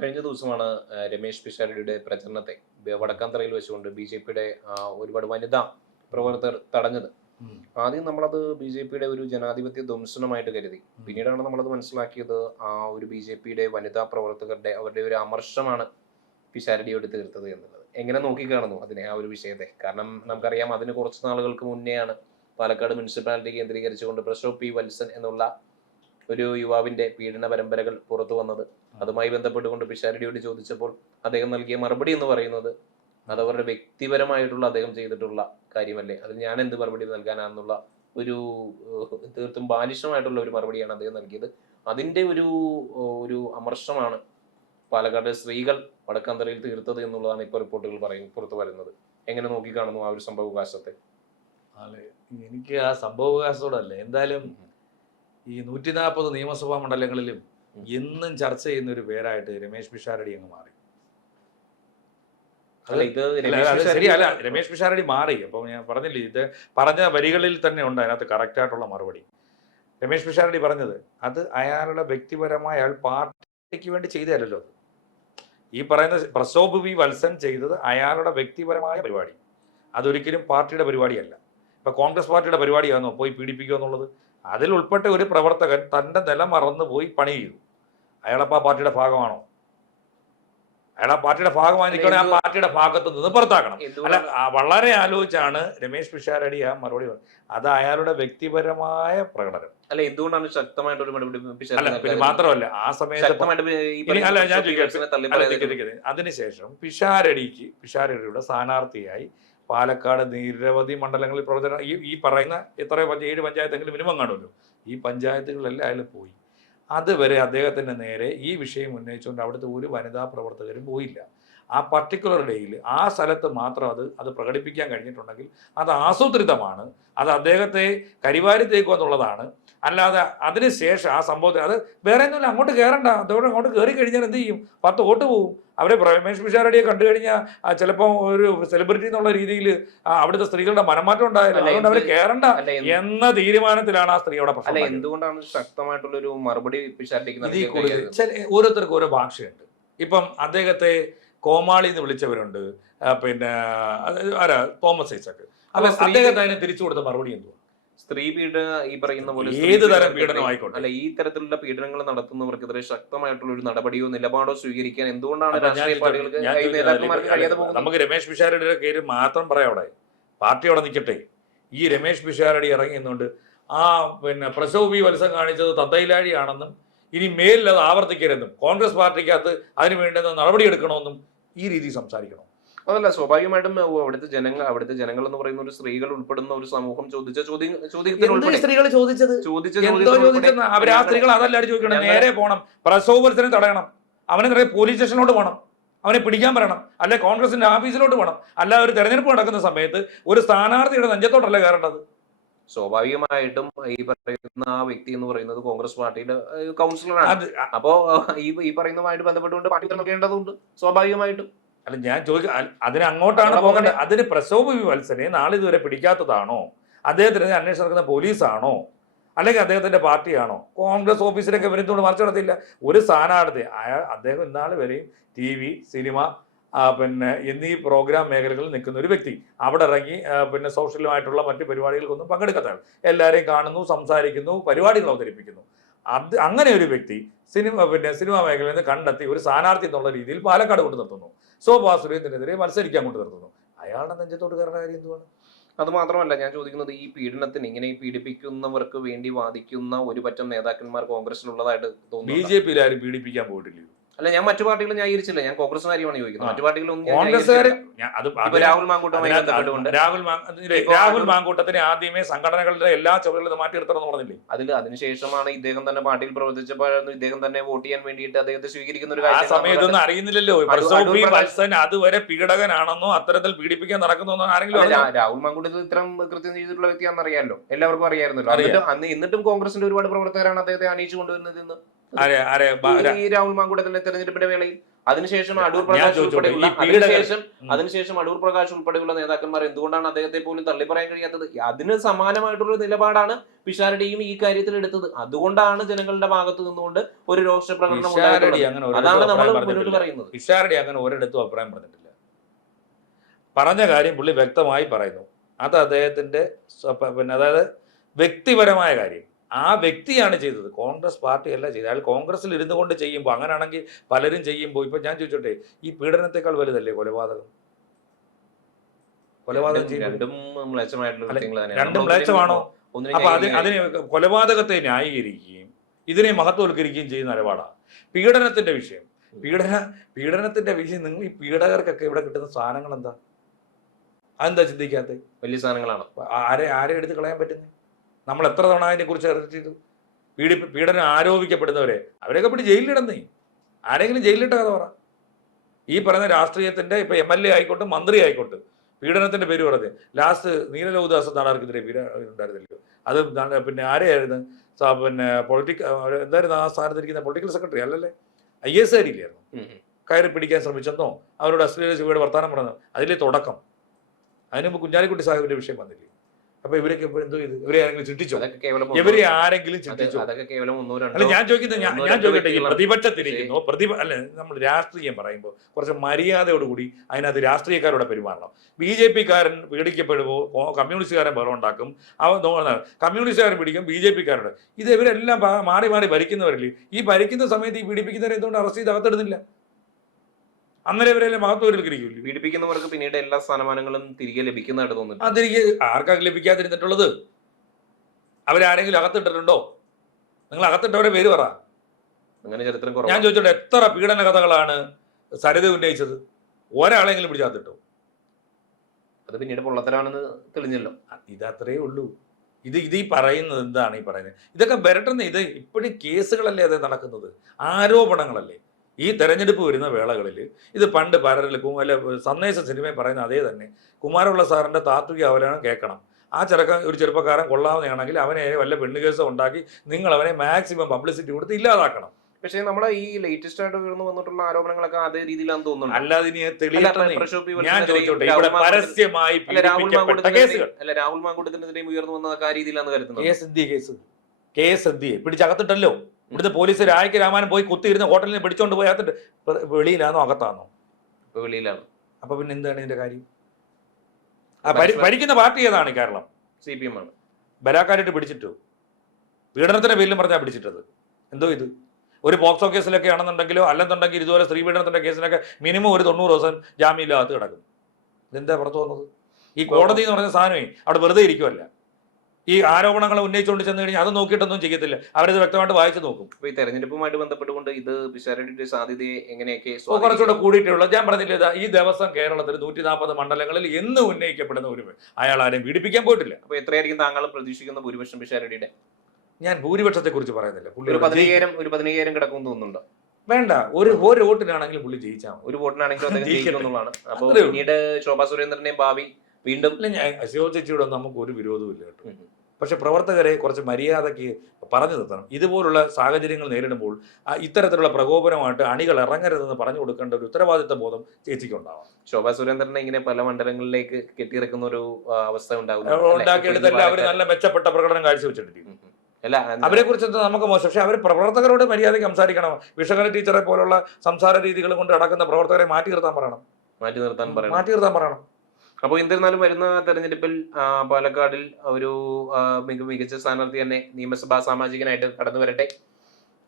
കഴിഞ്ഞ ദിവസമാണ് രമേശ് പിഷാരടിയുടെ പ്രചരണത്തെ വടക്കാന്തറയിൽ വെച്ചുകൊണ്ട് ബി ജെ പിയുടെ ഒരുപാട് വനിതാ പ്രവർത്തകർ തടഞ്ഞത്. ഉം. ആദ്യം നമ്മളത് ബി ജെ പിയുടെ ഒരു ജനാധിപത്യ ധ്വംസനമായിട്ട് കരുതി. പിന്നീടാണ് നമ്മളത് മനസ്സിലാക്കിയത് ആ ഒരു ബി ജെ പിയുടെ വനിതാ പ്രവർത്തകരുടെ അവരുടെ ഒരു അമർഷമാണ് പിഷാരടിയോട് തീർത്തത് എന്നുള്ളത്. എങ്ങനെ നോക്കിക്കാണുന്നു അതിനെ, ആ ഒരു വിഷയത്തെ? കാരണം നമുക്കറിയാം, അതിന് കുറച്ച് നാളുകൾക്ക് മുന്നെയാണ് പാലക്കാട് മുനിസിപ്പാലിറ്റി കേന്ദ്രീകരിച്ചുകൊണ്ട് പ്രശോഭ് പി വത്സൻ എന്നുള്ള ഒരു യുവാവിന്റെ പീഡന പരമ്പരകൾ പുറത്തു വന്നത്. അതുമായി ബന്ധപ്പെട്ടുകൊണ്ട് പിഷാരടിയോട് ചോദിച്ചപ്പോൾ അദ്ദേഹം നൽകിയ മറുപടി എന്ന് പറയുന്നത് അത് അവരുടെ വ്യക്തിപരമായിട്ടുള്ള അദ്ദേഹം ചെയ്തിട്ടുള്ള കാര്യമല്ലേ, അതിൽ ഞാൻ എന്ത് മറുപടി നൽകാനാണെന്നുള്ള ഒരു തീർത്തും ബാലിശമായിട്ടുള്ള ഒരു മറുപടിയാണ് അദ്ദേഹം നൽകിയത്. അതിന്റെ ഒരു ഒരു അമർഷമാണ് പാലക്കാട് സ്ത്രീകൾ വടക്കാന്തറയിൽ തീർത്തത് എന്നുള്ളതാണ് ഇപ്പോൾ റിപ്പോർട്ടുകൾ പുറത്തു വരുന്നത്. എങ്ങനെ നോക്കിക്കാണുന്നു ആ ഒരു സംഭവവികാസത്തെ? എനിക്ക് ആ സംഭവവികാസത്തോടല്ല, എന്തായാലും ഈ 140 നിയമസഭാ മണ്ഡലങ്ങളിലും എന്നും ചർച്ച ചെയ്യുന്ന ഒരു പേരായിട്ട് രമേശ് പിഷാരടി അങ്ങ് മാറി. ശരിയല്ല, രമേശ് പിഷാരടി മാറി. അപ്പോൾ ഞാൻ പറഞ്ഞില്ലേ, ഇത് പറഞ്ഞ വരികളിൽ തന്നെ ഉണ്ട് അതിനകത്ത് കറക്റ്റായിട്ടുള്ള മറുപടി. രമേശ് പിഷാരടി പറഞ്ഞത് അത് അയാളുടെ വ്യക്തിപരമായ അയാൾ പാർട്ടിക്ക് വേണ്ടി ചെയ്തതല്ലോ. ഈ പറയുന്ന പ്രശോഭ് പി വത്സൻ ചെയ്തത് അയാളുടെ വ്യക്തിപരമായ പരിപാടി, അതൊരിക്കലും പാർട്ടിയുടെ പരിപാടിയല്ല. ഇപ്പൊ കോൺഗ്രസ് പാർട്ടിയുടെ പരിപാടിയാണോ പോയി പീഡിപ്പിക്കുക എന്നുള്ളത്? അതിൽ ഉൾപ്പെട്ട ഒരു പ്രവർത്തകൻ തന്റെ നില മറന്നു പോയി പണി ചെയ്തു. അയാളപ്പ ആ പാർട്ടിയുടെ ഭാഗമാണോ? അയാൾ ആ പാർട്ടിയുടെ ഭാഗമായി നിൽക്കണേ, ആ പാർട്ടിയുടെ ഭാഗത്ത് നിന്ന് പുറത്താക്കണം. അല്ല, വളരെ ആലോചിച്ചാണ് രമേശ് പിഷാരടി ആ മറുപടി പറഞ്ഞത്. അത് അയാളുടെ വ്യക്തിപരമായ പ്രകടനം. അല്ല, എന്തുകൊണ്ടാണ് ശക്തമായിട്ടൊരു പിന്നെ മാത്രമല്ല ആ സമയത്ത് അല്ല ഞാൻ ചോദിക്കട്ടെ, അതിനുശേഷം പിഷാരടിയുടെ സ്ഥാനാർത്ഥിയായി പാലക്കാട് നിരവധി മണ്ഡലങ്ങളിൽ പ്രവർത്തനം ഈ പറയുന്ന എത്ര 7 പഞ്ചായത്തെങ്കിലും മിനിമം കാണുമല്ലോ, ഈ പഞ്ചായത്തുകളിലെല്ലാം അയാൾ പോയി. അതുവരെ അദ്ദേഹത്തിൻ്റെ നേരെ ഈ വിഷയം ഉന്നയിച്ചുകൊണ്ട് അവിടുത്തെ ഒരു വനിതാ പ്രവർത്തകരും പോയില്ല. ആ പർട്ടിക്കുലർ ഡേയിൽ ആ സ്ഥലത്ത് മാത്രം അത് പ്രകടിപ്പിക്കാൻ കഴിഞ്ഞിട്ടുണ്ടെങ്കിൽ അത് ആസൂത്രിതമാണ്, അത് അദ്ദേഹത്തെ കരിവാരി തേക്കുക എന്നുള്ളതാണ്. അല്ലാതെ അതിനുശേഷം ആ സംഭവത്തിൽ അത് വേറെ ഒന്നുമില്ല. അങ്ങോട്ട് കയറണ്ട, അതോടെ അങ്ങോട്ട് കയറി കഴിഞ്ഞാൽ എന്ത് ചെയ്യും? 10 വോട്ട് പോവും. അവരെ രമേശ് പിഷാരടിയെ കണ്ടു കഴിഞ്ഞാൽ ചിലപ്പോൾ ഒരു സെലിബ്രിറ്റി എന്നുള്ള രീതിയിൽ അവിടുത്തെ സ്ത്രീകളുടെ മനംമാറ്റം ഉണ്ടായാലും അതുകൊണ്ട് അവർ കയറണ്ട എന്ന തീരുമാനത്തിലാണ് ആ സ്ത്രീയുടെ പ്രശ്നം. എന്തുകൊണ്ടാണ് ശക്തമായിട്ടുള്ള ഒരു മറുപടി ഓരോരുത്തർക്കും ഓരോ ഭാഷയുണ്ട്. ഇപ്പം അദ്ദേഹത്തെ കോമാളി എന്ന് വിളിച്ചവരുണ്ട്, പിന്നെ ആരാ തോമസ് ഐസക്. അപ്പൊ അദ്ദേഹത്തെ അതിന് തിരിച്ചു കൊടുത്ത മറുപടി എന്തുവാ? സ്ത്രീ പീഡന ഈ പറയുന്ന പോലെ ഏത് തരം പീഡനം ആയിക്കോട്ടെ, അല്ല, ഈ തരത്തിലുള്ള പീഡനങ്ങൾ നടത്തുന്നവർക്കെതിരെ ശക്തമായിട്ടുള്ള ഒരു നടപടിയോ നിലപാടോ സ്വീകരിക്കാൻ എന്തുകൊണ്ടാണ് രാഷ്ട്രീയ പാർട്ടികൾക്ക് കഴിയാതെ പോകുന്നത്? നമുക്ക് രമേശ് പിഷാരടിയുടെ പേര് മാത്രം പറയാം. അവിടെ പാർട്ടി അവിടെ നിൽക്കട്ടെ. ഈ രമേശ് പിഷാരടി ഇറങ്ങി എന്നുകൊണ്ട് പിന്നെ പ്രശോഭ് പി വത്സൻ കാണിച്ചത് തത്തയിലാഴിയാണെന്നും ഇനി മേലിൽ അത് ആവർത്തിക്കരുതെന്നും കോൺഗ്രസ് പാർട്ടിക്കകത്ത് അതിന് വേണ്ടുന്ന നടപടിയെടുക്കണമെന്നും ഈ രീതി സംസാരിക്കണം. അതല്ല, സ്വാഭാവികമായിട്ടും അവിടുത്തെ ജനങ്ങൾ എന്ന് പറയുന്ന ഒരു സ്ത്രീകൾ ഉൾപ്പെടുന്ന ഒരു സമൂഹം ചോദിച്ച സ്ത്രീകൾ അവർ ആ സ്ത്രീകൾ അതല്ല ചോദിക്കണം. നേരെ പോകണം, പ്രസവ വത്സനെ തടയണം, അവനെ നിറയെ പോലീസ് സ്റ്റേഷനിലോട്ട് പോകണം, അവനെ പിടിക്കാൻ പറയണം, അല്ലെ കോൺഗ്രസിന്റെ ഓഫീസിലോട്ട് പോകണം. അല്ല ഒരു തെരഞ്ഞെടുപ്പ് നടക്കുന്ന സമയത്ത് ഒരു സ്ഥാനാർത്ഥിയുടെ നെഞ്ചത്തോട്ടല്ല കയറേണ്ടത്. സ്വാഭാവികമായിട്ടും ഈ പറയുന്ന ആ വ്യക്തി എന്ന് പറയുന്നത് കോൺഗ്രസ് പാർട്ടിയുടെ കൗൺസിലറാണ്. അപ്പോ ഈ പറയുന്നതുമായിട്ട് ബന്ധപ്പെട്ടുകൊണ്ട് പാർട്ടി നോക്കേണ്ടതുണ്ട് സ്വാഭാവികമായിട്ടും. അല്ല, ഞാൻ അതിന് അങ്ങോട്ടാണ് പോകേണ്ടത്. അതിന് പ്രശോഭ് പി വത്സനെ നാളെ ഇതുവരെ പിടിക്കാത്തതാണോ? അദ്ദേഹത്തിന് അന്വേഷണം നടക്കുന്ന പോലീസാണോ? അല്ലെങ്കിൽ അദ്ദേഹത്തിന്റെ പാർട്ടിയാണോ? കോൺഗ്രസ് ഓഫീസിലൊക്കെ വരുന്നതുകൊണ്ട് മറിച്ച് നടത്തില്ല. ഒരു സ്ഥാനാർത്ഥി അദ്ദേഹം ഇന്നാൾ വരെയും TV, സിനിമ, പിന്നെ എന്നീ പ്രോഗ്രാം മേഖലകളിൽ നിൽക്കുന്ന ഒരു വ്യക്തി. അവിടെ ഇറങ്ങി പിന്നെ സോഷ്യലുമായിട്ടുള്ള മറ്റു പരിപാടികൾക്കൊന്നും പങ്കെടുക്കാത്തതാണ്. എല്ലാവരെയും കാണുന്നു, സംസാരിക്കുന്നു, പരിപാടികൾ അവതരിപ്പിക്കുന്നു. അങ്ങനെ ഒരു വ്യക്തി സിനിമാ മേഖലയിൽ നിന്ന് കണ്ടെത്തി ഒരു സ്ഥാനാർത്ഥി എന്നുള്ള രീതിയിൽ പാലക്കാട് കൊണ്ട് നിർത്തുന്നു. ശോഭാ സുരേന്ദ്രനെതിരെ മത്സരിക്കാൻ കൊണ്ട് നിർത്തുന്നു. അയാളുടെ നെഞ്ചത്തോട്ട് കയറുന്ന കാര്യം എന്തുവാണ്? അത് മാത്രമല്ല, ഞാൻ ചോദിക്കുന്നത് ഈ പീഡനത്തിന് ഇങ്ങനെ പീഡിപ്പിക്കുന്നവർക്ക് വേണ്ടി വാദിക്കുന്ന ഒരു പറ്റം നേതാക്കന്മാർ കോൺഗ്രസിലുള്ളതായിട്ട് തോന്നുന്നു. BJP ആരും പീഡിപ്പിക്കാൻ പോയിട്ടില്ല. അല്ല, ഞാൻ മറ്റു പാർട്ടികൾ ന്യായീകരിച്ചില്ല, ഞാൻ കോൺഗ്രസ് കാര്യമാണ് ചോദിക്കുന്നത്. മറ്റു പാർട്ടികളൊന്നും രാഹുൽ മാങ്കൂട്ടത്തിന് ആദ്യമേ സംഘടനകളുടെ എല്ലാ ചുവടുകളും മാറ്റി നിർത്തണമെന്ന് പറഞ്ഞില്ലേ? അതിനുശേഷമാണ് ഇദ്ദേഹം തന്നെ പാർട്ടിയിൽ പ്രവർത്തിച്ചപ്പോഴായിരുന്നു ഇദ്ദേഹം തന്നെ വോട്ട് ചെയ്യാൻ വേണ്ടിയിട്ട് അദ്ദേഹത്തെ സ്വീകരിക്കുന്ന ഒരു ആ സമയത്തൊന്നും അറിയുന്നില്ലല്ലോ. അതുവരെ പീഡകനാണെന്നോ അത്തരത്തിൽ പീഡിപ്പിക്കാൻ നടക്കുന്നോ ആരെങ്കിലും? രാഹുൽ മാങ്കൂട്ടത്തിൽ ഇത്തരം കൃത്യം ചെയ്തിട്ടുള്ള വ്യക്തിയാണെന്ന് അറിയാമല്ലോ, എല്ലാവർക്കും അറിയാമായിരുന്നല്ലോ. എന്നിട്ടും കോൺഗ്രസിന്റെ ഒരുപാട് പ്രവർത്തകരാണ് അദ്ദേഹത്തെ അണിയിച്ചു കൊണ്ടുവരുന്നത്. ഈ രാഹുൽ മാങ്കൂട്ടത്തിന്റെ തെരഞ്ഞെടുപ്പിന്റെ വേളയിൽ. അതിനുശേഷം അടൂർ ഞാൻ പ്രകാശ് ചോദിച്ചോട്ടെ, ഉൾപ്പെടെയുള്ള ഈ അതിനുശേഷം അടൂർ പ്രകാശ് ഉൾപ്പെടെയുള്ള നേതാക്കന്മാർ എന്തുകൊണ്ടാണ് അദ്ദേഹത്തെ പോലും തള്ളി പറയാൻ കഴിയാത്തത്? അതിന് സമാനമായിട്ടുള്ള നിലപാടാണ് പിഷാരടിയും ഈ കാര്യത്തിൽ എടുത്തത്. അതുകൊണ്ടാണ് ജനങ്ങളുടെ ഭാഗത്ത് നിന്നുകൊണ്ട് ഒരു രോഷ പ്രകടനം ഉണ്ടായിട്ടുള്ളത്. അതാണ് നമ്മൾ മുന്നോട്ട് പറയുന്നത്. പിഷാരടി അങ്ങനെ ഒരിടത്തും അഭിപ്രായം പറഞ്ഞിട്ടില്ല. പറഞ്ഞ കാര്യം പുള്ളി വ്യക്തമായി പറയുന്നു. അത് അദ്ദേഹത്തിന്റെ പിന്നെ അതായത് വ്യക്തിപരമായ കാര്യം. ആ വ്യക്തിയാണ് ചെയ്തത്, കോൺഗ്രസ് പാർട്ടിയല്ല ചെയ്തത്. അയാൾ കോൺഗ്രസിൽ ഇരുന്നു കൊണ്ട് ചെയ്യുമ്പോൾ, അങ്ങനെയാണെങ്കിൽ പലരും ചെയ്യുമ്പോൾ, ഇപ്പൊ ഞാൻ ചോദിച്ചോട്ടെ, ഈ പീഡനത്തെക്കാൾ വലുതല്ലേ കൊലപാതകം? രണ്ടും മ്ലേച്ഛമാണോ? അപ്പൊ അതിനെ കൊലപാതകത്തെ ന്യായീകരിക്കുകയും ഇതിനെ മഹത്വവൽക്കരിക്കുകയും ചെയ്യുന്ന നിലപാടാണ് പീഡനത്തിന്റെ വിഷയം. പീഡനത്തിന്റെ വിഷയം, നിങ്ങൾ ഈ പീഡകർക്കൊക്കെ ഇവിടെ കിട്ടുന്ന സാധനങ്ങൾ എന്താ? അതെന്താ ചിന്തിക്കാത്ത? വലിയ സാധനങ്ങളാണ്. ആരെ എടുത്ത് കളയാൻ പറ്റുന്നത്? നമ്മൾ എത്ര തവണ അതിനെ കുറിച്ച് ചർച്ച ചെയ്തു? പീഡനം ആരോപിക്കപ്പെടുന്നവരെ അവരെയൊക്കെ പിടി ജയിലിലിടുന്നേ. ആരെങ്കിലും ജയിലിലിട്ട കഥ പറ. ഈ പറയുന്ന രാഷ്ട്രീയത്തിന്റെ ഇപ്പൊ MLA ആയിക്കോട്ടെ, മന്ത്രി ആയിക്കോട്ടെ, പീഡനത്തിന്റെ പേര് പറഞ്ഞ് ലാസ്റ്റ് നീലലോകദാസ് നാടാർക്കെതിരെ ഉണ്ടായിരുന്നില്ലല്ലോ. അത് പിന്നെ ആരെയായിരുന്നു? പിന്നെ എന്തായിരുന്നു ആ സ്ഥാനത്തിരിക്കുന്ന? പൊളിറ്റിക്കൽ സെക്രട്ടറി അല്ലല്ലേ, IAS കാരില്ലായിരുന്നു? കയറി പിടിക്കാൻ ശ്രമിച്ചെന്നോ അവരോട് അശ്ലീല ചുവയുടെ വർത്താനം പറഞ്ഞു. അതിലെ തുടക്കം. അതിനുമുമ്പ് കുഞ്ഞാലിക്കുട്ടി സാഹിബിന്റെ വിഷയം വന്നില്ലേ? അപ്പൊ ഇവരൊക്കെ എന്തോ ചെയ്തു? ഇവരെ ആരെങ്കിലും ചിട്ടിച്ചോ? ഇവരെ ആരെങ്കിലും ചിട്ടിച്ചോ? അല്ല, ഞാൻ ചോദിക്കട്ടെ, ഈ പ്രതിപക്ഷത്തിരിക്കുന്നു, അല്ല, നമ്മൾ രാഷ്ട്രീയം പറയുമ്പോൾ കുറച്ച് മര്യാദയോടുകൂടി അതിനകത്ത് രാഷ്ട്രീയക്കാരോടെ പെരുമാറണം. BJP കാരൻ പീഡിക്കപ്പെടുമ്പോൾ കമ്മ്യൂണിസ്റ്റുകാരൻ ബഹളം ഉണ്ടാക്കും, കമ്മ്യൂണിസ്റ്റുകാരൻ പിടിക്കും BJP-കാരുടെ. ഇത് ഇവരെല്ലാം മാറി മാറി ഭരിക്കുന്നവരല്ലേ? ഈ ഭരിക്കുന്ന സമയത്ത് ഈ പീഡിപ്പിക്കുന്നവരെ എന്തുകൊണ്ട് അറസ്റ്റ് ചെയ്ത് അകത്തെടുന്നില്ല? അന്നേരം ഇവരെല്ലാം മഹത്വവൽക്കരിക്കില്ലേ? പീഡിപ്പിക്കുന്നവർക്ക് പിന്നീട് എല്ലാ സ്ഥാനമാനങ്ങളും തിരികെ ലഭിക്കുന്നതായിട്ട് തോന്നുന്നു. ആ തിരികെ ആർക്കാണ് ലഭിക്കാതിരുന്നിട്ടുള്ളത്? അവരാരെങ്കിലും അകത്തിട്ടിട്ടുണ്ടോ? നിങ്ങൾ അകത്തിട്ടവരെ പേര് പറ. അങ്ങനെ ചരിത്രം. ഞാൻ ചോദിച്ചോട്ടെ, എത്ര പീഡന കഥകളാണ് സരിത ഉന്നയിച്ചത്? ഒരാളെങ്കിലും പിടിച്ചാത്തിട്ടോ? അത് പിന്നീട് പൊള്ളത്തരാണെന്ന് തെളിഞ്ഞല്ലോ. ഇതത്രേ ഉള്ളൂ. ഈ പറയുന്നത് എന്താണ്? ഈ പറയുന്നത് ഇതൊക്കെ വരട്ടുന്ന, ഇത് ഇപ്പോഴും കേസുകളല്ലേ അത് നടക്കുന്നത്, ആരോപണങ്ങളല്ലേ. ഈ തെരഞ്ഞെടുപ്പ് വരുന്ന വേളകളിൽ ഇത് പണ്ട് പലരിൽ അല്ല സന്ദേശ സിനിമയിൽ പറയുന്ന അതേ തന്നെ കുമാരപിള്ള സാറിൻ്റെ താത്വിക അവലോകനം കേൾക്കണം. ആ ഒരു ചെറുപ്പക്കാരൻ കൊള്ളാവുന്നതാണെങ്കിൽ അവനെ വല്ല പെണ്ണുകേസോ ഉണ്ടാക്കി നിങ്ങൾ അവനെ മാക്സിമം പബ്ലിസിറ്റി കൊടുത്ത് ഇല്ലാതാക്കണം. പക്ഷേ നമ്മളെ ഈ ലേറ്റസ്റ്റ് ആയിട്ട് ഉയർന്നു വന്നിട്ടുള്ള ആരോപണങ്ങളൊക്കെ അതേ രീതിയിലാണ് തോന്നുന്നത്. അല്ലാതെ ഞാൻ ചോദിച്ചോട്ടെ, ഇവിടെ പരസ്യമായി രാഹുൽ മാങ്കൂട്ടത്തിനെതിരെയും ഉയർന്നു വന്നത് ആ രീതിയിലാണ് കരുതുന്നത്. കേസ് പിടിച്ചകത്തിട്ടല്ലോ. ഇവിടുത്തെ പോലീസ് രായ്ക്ക് രാമാനം പോയി കുത്തിയിരുന്ന ഹോട്ടലിൽ പിടിച്ചോണ്ട് പോയി അകത്തിട്ട്. വെളിയിലാണോ അകത്താണോ? വെളിയിലാണ്. അപ്പൊ പിന്നെ എന്താണ് ഇതിന്റെ കാര്യം? ഭരിക്കുന്ന പാർട്ടി ഏതാണ്? കേരളം CPM ആണ്. ബലാക്കാരായിട്ട് പിടിച്ചിട്ടു, പീഡനത്തിന്റെ പേരിലും പറഞ്ഞാൽ പിടിച്ചിട്ടത്. എന്തോ ഇത് ഒരു പോക്സോ കേസിലൊക്കെ ആണെന്നുണ്ടെങ്കിലോ അല്ലെന്നുണ്ടെങ്കിൽ ഇതുപോലെ സ്ത്രീ പീഡനത്തിന്റെ കേസിലൊക്കെ മിനിമം ഒരു 90 ദിവസം ജാമ്യമില്ലാത്ത കിടക്കും. ഇതെന്താ പുറത്തു വന്നത്? ഈ കോടതി എന്ന് പറഞ്ഞ സാധനമേ അവിടെ വെറുതെ ഇരിക്കുമല്ല. ഈ ആരോപണങ്ങൾ ഉന്നയിച്ചുകൊണ്ട് ചെന്ന് കഴിഞ്ഞാൽ അത് നോക്കിയിട്ടൊന്നും ചെയ്യത്തില്ല, അവരത് വ്യക്തമായിട്ട് വായിച്ചു നോക്കും. ഈ തെരഞ്ഞെടുപ്പുമായിട്ട് ബന്ധപ്പെട്ടുകൊണ്ട് ഇത് പിഷാരടിയുടെ സാധ്യതയെ എങ്ങനെയൊക്കെ കുറച്ചുകൂടെ കൂടിയിട്ടുള്ളത് ഞാൻ പറഞ്ഞില്ല. ഈ ദിവസം കേരളത്തിൽ 140 മണ്ഡലങ്ങളിൽ എന്ന് ഉന്നയിക്കപ്പെടുന്ന ഒരു അയാൾ ആരെയും പീഡിപ്പിക്കാൻ പോയിട്ടില്ല. അപ്പൊ എത്രയായിരിക്കും താങ്കൾ പ്രതീക്ഷിക്കുന്ന ഭൂരിപക്ഷം പിഷാരടിയുടെ? ഞാൻ ഭൂരിപക്ഷത്തെ കുറിച്ച് പറയുന്നില്ല. ഒരു 15,000 കിടക്കും തോന്നുന്നുണ്ടോ? വേണ്ട, ഒരു വോട്ടിനാണെങ്കിലും പുള്ളി ജയിച്ചാൽ, ഒരു വോട്ടിനാണെങ്കിലും ജയിക്കുന്നുള്ളതാണ്. അപ്പൊ പിന്നീട് ശോഭാ സുരേന്ദ്രന്റെയും ഭാവി വീണ്ടും ചേച്ചിയോട് നമുക്ക് ഒരു വിരോധവും ഇല്ല കേട്ടോ. പക്ഷെ പ്രവർത്തകരെ കുറച്ച് മര്യാദയ്ക്ക് പറഞ്ഞു നിർത്തണം. ഇതുപോലുള്ള സാഹചര്യങ്ങൾ നേരിടുമ്പോൾ ഇത്തരത്തിലുള്ള പ്രകോപനമായിട്ട് അണികൾ ഇറങ്ങരുതെന്ന് പറഞ്ഞു കൊടുക്കേണ്ട ഒരു ഉത്തരവാദിത്ത ബോധം ചേച്ചിക്കുണ്ടാവാം. ശോഭാ സുരേന്ദ്രനെ ഇങ്ങനെ പല മണ്ഡലങ്ങളിലേക്ക് കെട്ടിയിറക്കുന്ന ഒരു അവസ്ഥ ഉണ്ടാക്കിയെടുത്തല്ല. അവർ നല്ല മെച്ചപ്പെട്ട പ്രകടനം കാഴ്ചവെച്ചിട്ടില്ല. അവരെ കുറിച്ച് നമുക്ക് മോശം. പക്ഷെ അവർ പ്രവർത്തകരോട് മര്യാദയ്ക്ക് സംസാരിക്കണം. വിഷകര ടീച്ചറെ പോലുള്ള സംസാര രീതികൾ കൊണ്ട് നടക്കുന്ന പ്രവർത്തകരെ മാറ്റി നിർത്താൻ പറയണം. അപ്പോൾ എന്നിരുന്നാലും വരുന്ന തെരഞ്ഞെടുപ്പിൽ പാലക്കാടിൽ ഒരു മികച്ച സ്ഥാനാർത്ഥി തന്നെ നിയമസഭാ സാമാജികനായിട്ട് കടന്നു വരട്ടെ.